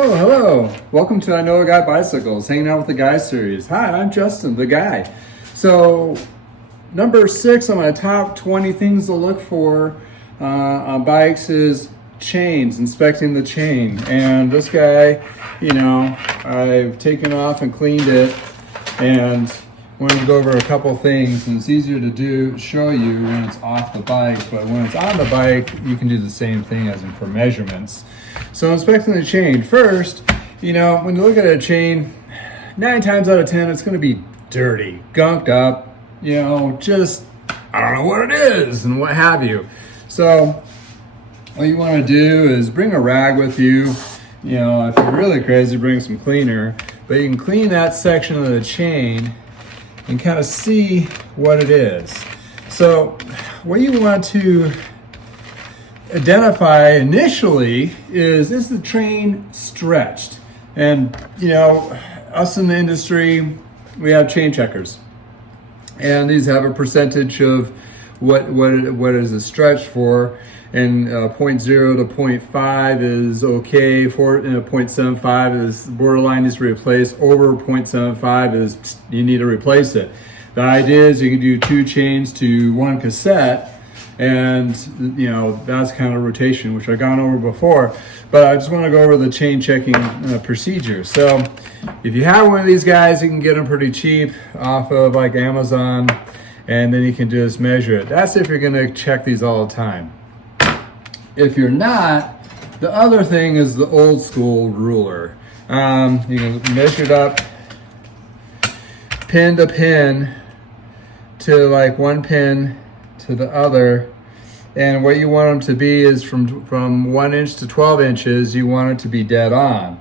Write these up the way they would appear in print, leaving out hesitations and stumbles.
Oh, hello. Welcome to I Know a Guy Bicycles, hanging out with the Guy series. Hi, I'm Justin, the guy. So, number 6 on my top 20 things to look for on bikes is chains, inspecting the chain. And this guy, I've taken off and cleaned it and wanted to go over a couple things. And it's easier to show you when it's off the bike, but when it's on the bike, you can do the same thing as in for measurements. So inspecting the chain. First, when you look at a chain, 9 times out of 10, it's going to be dirty, gunked up, just, I don't know what it is and what have you. So what you want to do is bring a rag with you. If you're really crazy, bring some cleaner, but you can clean that section of the chain and kind of see what it is. So what you want to identify initially is the train stretched? And us in the industry, we have chain checkers, and these have a percentage of what is it stretched for, and 0.0 to 0.5 is okay, 0.75 is borderline, needs to be replaced. Over 0.75 is you need to replace it. The idea is you can do 2 chains to 1 cassette, and that's kind of rotation, which I've gone over before, but I just want to go over the chain checking procedure. So if you have one of these guys, you can get them pretty cheap off of like Amazon, and then you can just measure it. That's if you're going to check these all the time. If you're not, the other thing is the old school ruler. You can measure it up pin to pin to like 1 pin to the other, and what you want them to be is from 1 inch to 12 inches. You want it to be dead on,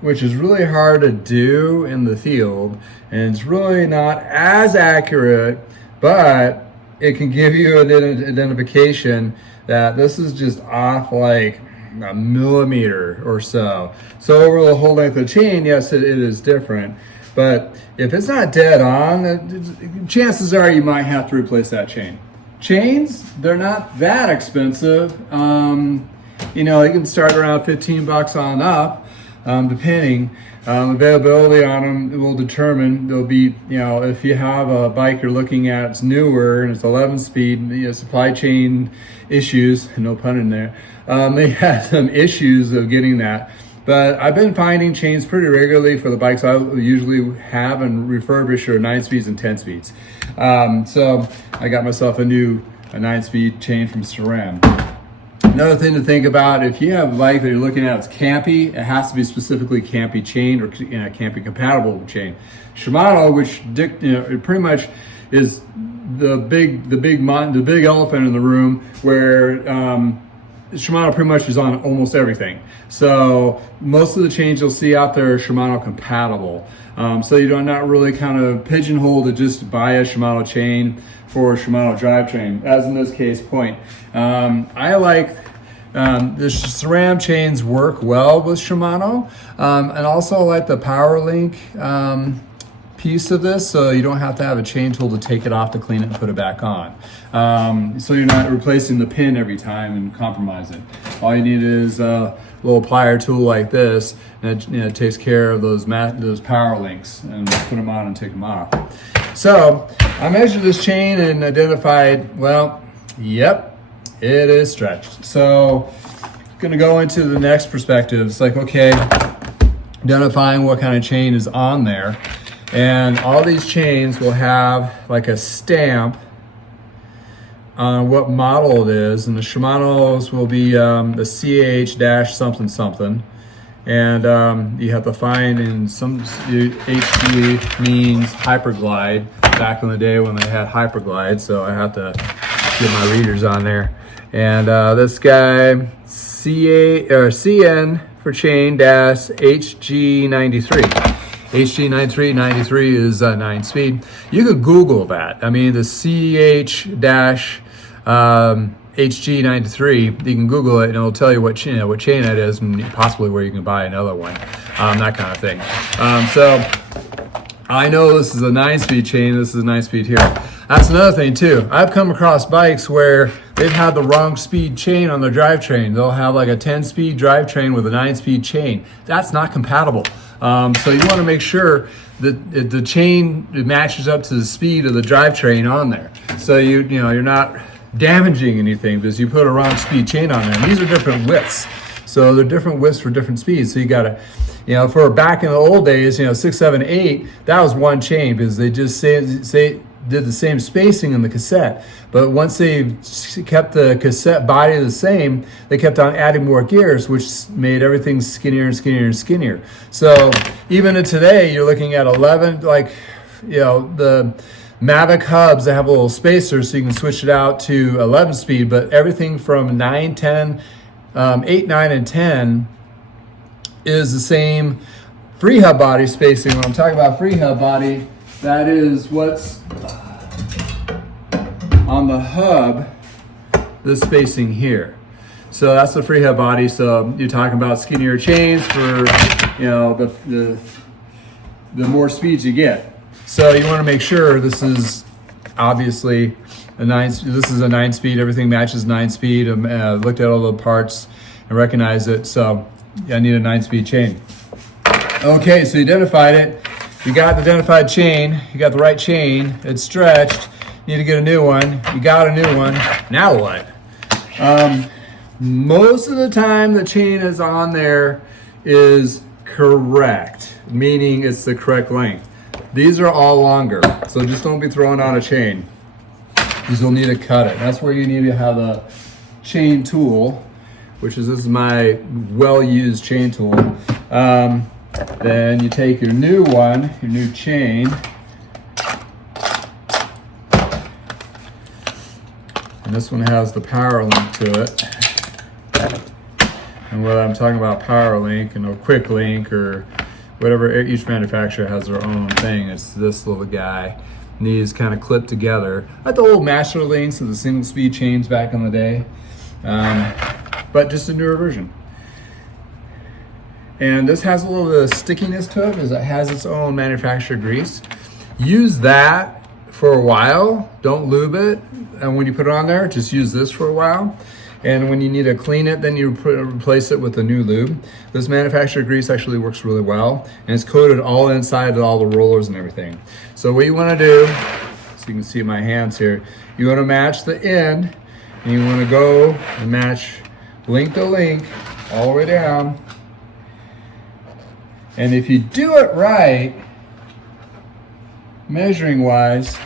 which is really hard to do in the field, and it's really not as accurate, but it can give you an identification that this is just off like a millimeter or so. So over the whole length of the chain, yes, it is different. But if it's not dead on, chances are you might have to replace that chain. Chains, they're not that expensive. You can start around $15 on up, depending. Availability on them, it will determine. There'll be, if you have a bike you're looking at, it's newer and it's 11 speed, supply chain issues, no pun in there. They had some issues of getting that. But I've been finding chains pretty regularly for the bikes I usually have and refurbish are 9 speeds and 10 speeds. So I got myself a 9-speed chain from SRAM. Another thing to think about, if you have a bike that you're looking at, it's campy, it has to be specifically campy chain or campy compatible chain. Shimano, which it pretty much is the big elephant in the room, where Shimano pretty much is on almost everything. So most of the chains you'll see out there are Shimano compatible. So you're not really kind of pigeonholed to just buy a Shimano chain for a Shimano drivetrain, as in this case point. I like the SRAM chains work well with Shimano, and also I like the PowerLink piece of this, so you don't have to have a chain tool to take it off to clean it and put it back on. So you're not replacing the pin every time and compromise it. All you need is a little plier tool like this, and it takes care of those power links, and put them on and take them off. So I measured this chain and identified, well, yep, it is stretched. So I'm gonna go into the next perspective. It's like, okay, identifying what kind of chain is on there. And all these chains will have like a stamp on what model it is, and the Shimano's will be the CH something something, and you have to find in some HG means Hyperglide back in the day when they had Hyperglide, so I have to get my readers on there. And this guy CN for chain dash HG93. HG93 is 9 speed. You could Google that. I mean, the HG93, you can Google it and it'll tell you what chain that is, and possibly where you can buy another one, that kind of thing. So I know this is a 9-speed chain. This is a 9-speed here. That's another thing too. I've come across bikes where they've had the wrong speed chain on their drivetrain. They'll have like a 10-speed drivetrain with a 9-speed chain. That's not compatible. So you want to make sure that the chain matches up to the speed of the drivetrain on there. So you're not damaging anything because you put a wrong speed chain on there. And these are different widths. So they're different widths for different speeds. So you gotta, for back in the old days, 6, 7, 8, that was one chain because they just did the same spacing in the cassette. But once they kept the cassette body the same, they kept on adding more gears, which made everything skinnier and skinnier and skinnier. So even today, you're looking at 11, the Mavic hubs that have a little spacer so you can switch it out to 11 speed, but everything from 9, 10, 8, 9, and 10 is the same free hub body spacing. When I'm talking about free hub body, that is what's on the hub, the spacing here. So that's the free hub body. So you're talking about skinnier chains for, the more speeds you get. So you want to make sure this is obviously this is a 9-speed. Everything matches 9-speed. Looked at all the parts and recognized it. So I need a 9-speed chain. Okay, so you identified it. You got the identified chain. You got the right chain. It's stretched. You need to get a new one. You got a new one. Now what? Most of the time the chain is on there is correct, meaning it's the correct length. These are all longer, so just don't be throwing on a chain because you'll need to cut it. That's where you need to have a chain tool, this is my well-used chain tool. Then you take your new one, your new chain, and this one has the power link to it. And whether I'm talking about power link and a quick link or whatever, each manufacturer has their own thing. It's this little guy. And these kind of clip together, like the old master links of the single speed chains back in the day, but just a newer version. And this has a little bit of stickiness to it because it has its own manufacturer grease. Use that for a while. Don't lube it. And when you put it on there, just use this for a while. And when you need to clean it, then you replace it with a new lube. This manufacturer grease actually works really well, and it's coated all inside of all the rollers and everything. So what you want to do, so you can see my hands here, you want to match the end, and you want to go and match link to link all the way down. And if you do it right, measuring wise,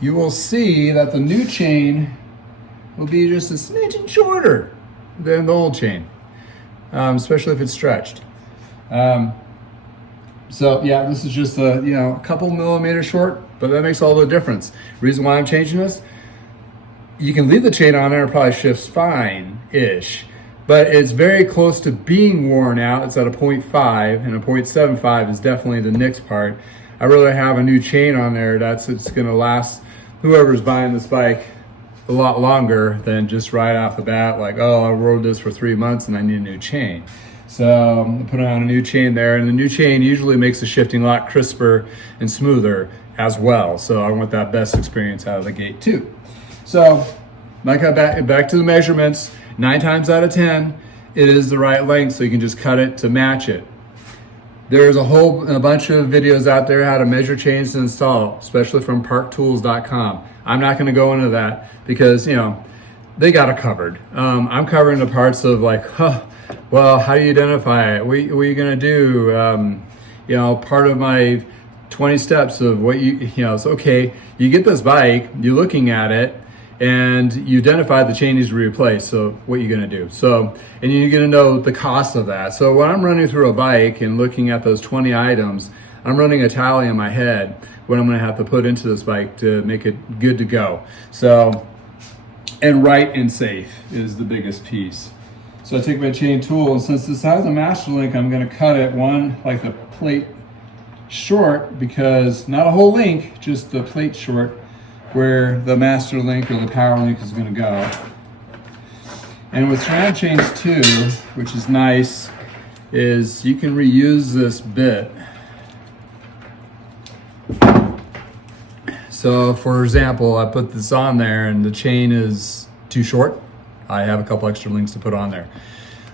you will see that the new chain will be just a smidgen shorter than the old chain, especially if it's stretched. So yeah, this is just a couple millimeters short, but that makes all the difference. Reason why I'm changing this, you can leave the chain on there, it probably shifts fine-ish, but it's very close to being worn out. It's at a 0.5, and a 0.75 is definitely the next part. I really have a new chain on there it's gonna last whoever's buying this bike a lot longer than just right off the bat, like, oh, I rode this for 3 months and I need a new chain. So I'm putting on a new chain there, and the new chain usually makes the shifting a lot crisper and smoother as well. So I want that best experience out of the gate too. So like back to the measurements, 9 times out of 10, it is the right length, so you can just cut it to match it. There's a bunch of videos out there how to measure chains to install, especially from parktools.com. I'm not going to go into that because, they got it covered. I'm covering the parts of like, well, how do you identify it? What are you going to do? Part of my 20 steps of what it's okay. You get this bike, you're looking at it, and you identify the chain needs to be replaced. So what are you going to do? So, and you're going to know the cost of that. So when I'm running through a bike and looking at those 20 items, I'm running a tally in my head what I'm going to have to put into this bike to make it good to go. So, and right and safe is the biggest piece. So I take my chain tool, and since this has a master link, I'm going to cut it like the plate short, because not a whole link, just the plate short where the master link or the power link is going to go. And with surround chains too, which is nice, is you can reuse this bit. So for example, I put this on there and the chain is too short. I have a couple extra links to put on there.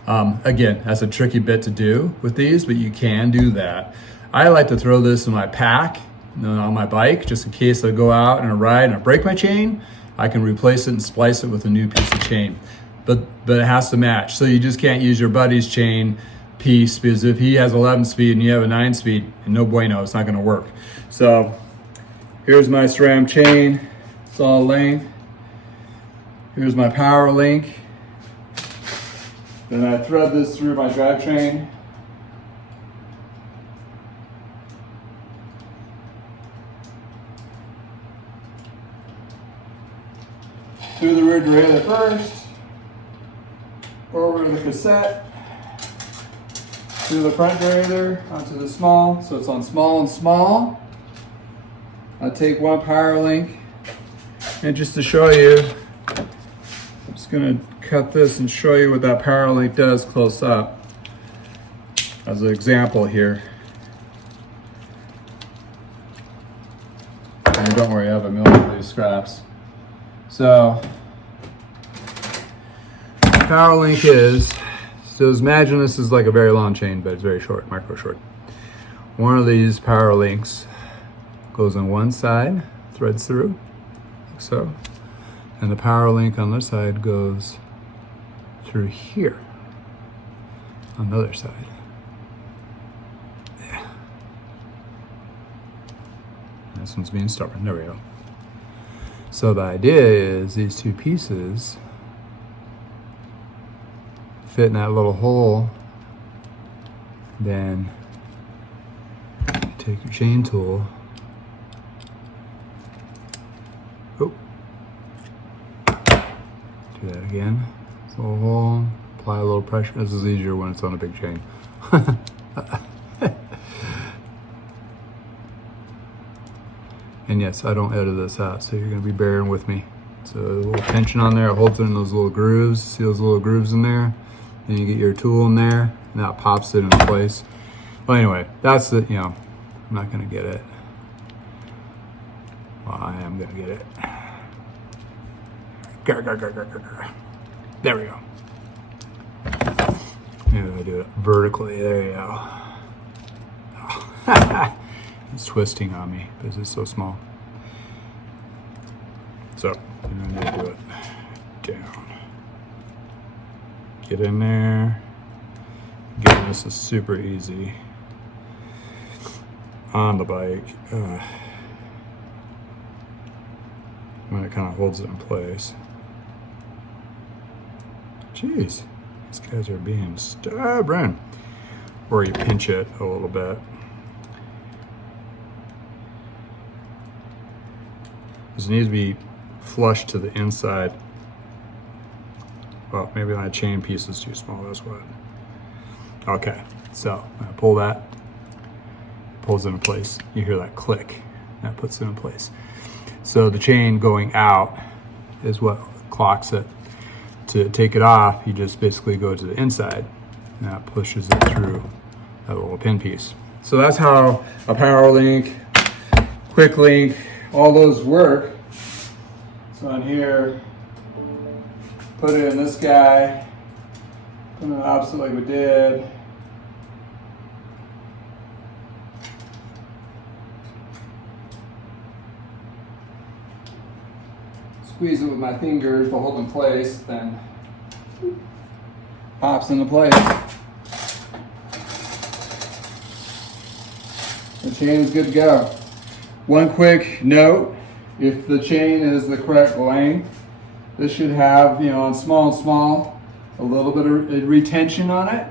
Again, that's a tricky bit to do with these, but you can do that. I like to throw this in my pack on my bike, just in case I go out and I ride and I break my chain, I can replace it and splice it with a new piece of chain. But it has to match. So you just can't use your buddy's chain piece, because if he has 11 speed and you have a 9 speed, no bueno, it's not gonna work. So here's my SRAM chain, it's all length. Here's my power link. Then I thread this through my drivetrain. Through the rear derailleur first, over to the cassette, through the front derailleur onto the small, so it's on small and small. I'll take one power link, and just to show you, I'm just gonna cut this and show you what that power link does close up as an example here. And don't worry, I have a million of these scraps. So, power link is, so imagine this is like a very long chain, but it's very short, micro short. One of these power links goes on one side, threads through, like so. And the power link on this side goes through here, on the other side. Yeah. This one's being stubborn, there we go. So the idea is these two pieces fit in that little hole. Then you take your chain tool. Oh. Do that again. Little hole. Apply a little pressure. This is easier when it's on a big chain. And yes, I don't edit this out, so you're gonna be bearing with me. So a little tension on there, it holds it in those little grooves. See those little grooves in there? Then you get your tool in there, and that pops it in place. Well, anyway, that's the, you know, I'm not gonna get it. Well, I am gonna get it. There we go. Maybe I do it vertically, there you go. Oh. It's twisting on me because it's so small. So I'm gonna do it down. Get in there. Again, this is super easy on the bike. When it kind of holds it in place. Jeez, these guys are being stubborn. Or you pinch it a little bit. This needs to be flush to the inside. Well, maybe my chain piece is too small, that's what. Okay, so I pull that, pulls it in place. You hear that click, that puts it in place. So the chain going out is what clocks it. To take it off, you just basically go to the inside, and that pushes it through that little pin piece. So that's how a power link, quick link, all those work. So on here, put it in this guy, put it in the opposite like we did. Squeeze it with my fingers to hold in place, then pops into place. The chain is good to go. One quick note, if the chain is the correct length, this should have, you know, on small and small, a little bit of retention on it.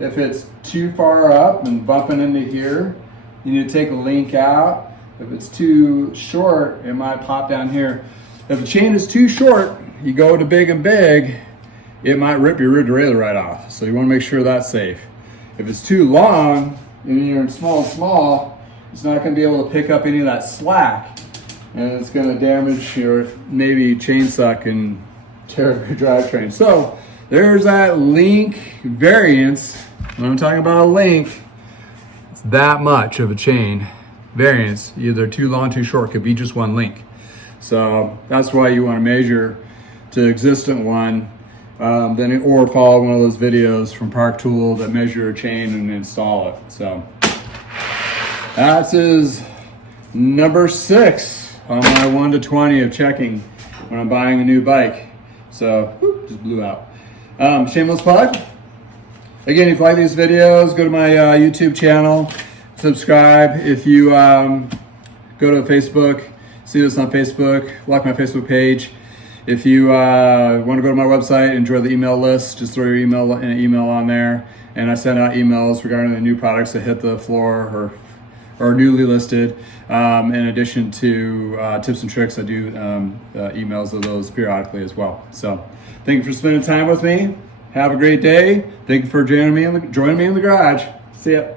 If it's too far up and bumping into here, you need to take a link out. If it's too short, it might pop down here. If the chain is too short, you go to big and big, it might rip your rear derailleur right off. So you want to make sure that's safe. If it's too long and you're in small and small, it's not going to be able to pick up any of that slack, and it's going to damage your maybe chain suck and tear up your drivetrain. So there's that link variance. When I'm talking about a link, it's that much of a chain variants, either too long, too short, could be just one link. So that's why you want to measure to existent one, then or follow one of those videos from Park Tool that measure a chain and install it. So that is number 6 on my 1 to 20 of checking when I'm buying a new bike. So whoop, just blew out. Shameless plug. Again, if you like these videos, go to my YouTube channel, subscribe. If you go to Facebook, see this on Facebook, like my Facebook page. If you want to go to my website, enjoy the email list, just throw your email on there. And I send out emails regarding the new products that hit the floor or are newly listed. In addition to tips and tricks, I do emails of those periodically as well. So thank you for spending time with me. Have a great day. Thank you for joining me in the garage. See ya.